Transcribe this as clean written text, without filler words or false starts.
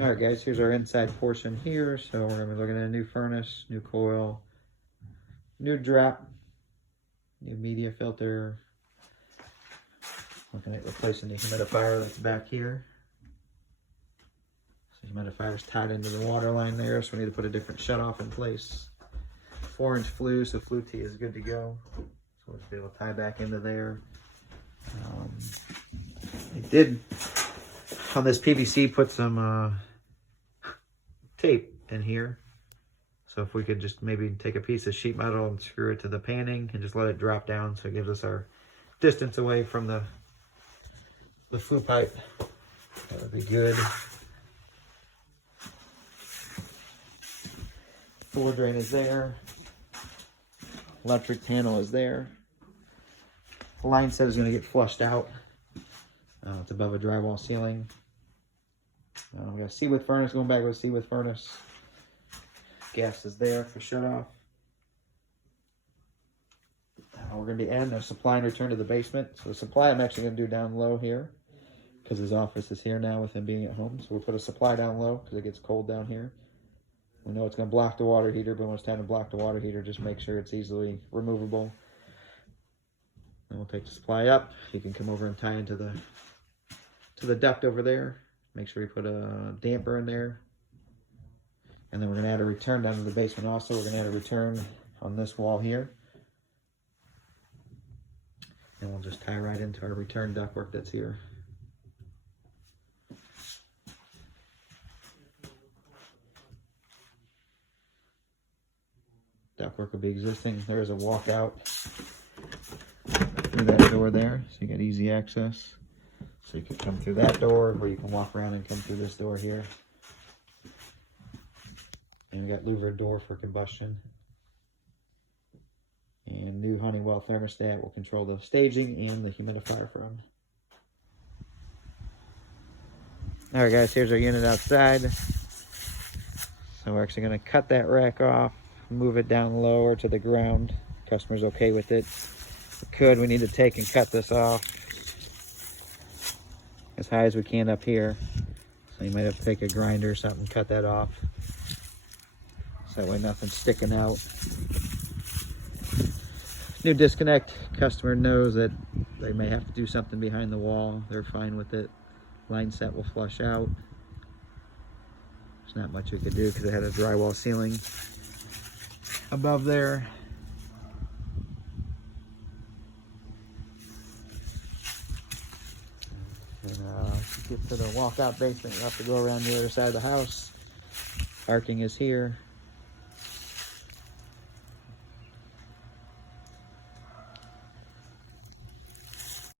All right, guys, here's our inside portion here. So we're gonna be looking at a new furnace, new coil, new drop, new media filter. Looking at replacing the humidifier that's back here. So the humidifier is tied into the water line there, so we need to put a different shutoff in place. 4-inch flue, so flue tee is good to go. So we'll just be able to tie back into there. It did on this PVC put some tape in here. So if we could just maybe take a piece of sheet metal and screw it to the paning and just let it drop down, so it gives us our distance away from the flue pipe, that would be good. Floor drain is there. Electric panel is there. The line set is going to get flushed out. It's above a drywall ceiling. We got a Seawood furnace going back with a Seawood furnace. Gas is there for shut off. We're going to be adding a supply and return to the basement. So the supply I'm actually going to do down low here, because his office is here now with him being at home. So we'll put a supply down low because it gets cold down here. We know it's going to block the water heater, but when it's time to block the water heater, just make sure it's easily removable. And we'll take the supply up. You can come over and tie into the duct over there. Make sure we put a damper in there. And then we're going to add a return down to the basement also. We're going to add a return on this wall here. And we'll just tie right into our return ductwork that's here. Ductwork will be existing. There is a walkout through that door there, so you get easy access. So you can come through that door, or you can walk around and come through this door here. And we got louvered door for combustion. And new Honeywell thermostat will control the staging and the humidifier from. All right, guys, here's our unit outside. So we're actually going to cut that rack off, move it down lower to the ground. Customer's okay with it. We need to take and cut this off as high as we can up here. So you might have to take a grinder or something, cut that off. So that way nothing's sticking out. New disconnect. Customer knows that they may have to do something behind the wall. They're fine with it. Line set will flush out. There's not much we could do because it had a drywall ceiling above there. And to get to the walkout basement, you have to go around the other side of the house. Parking is here.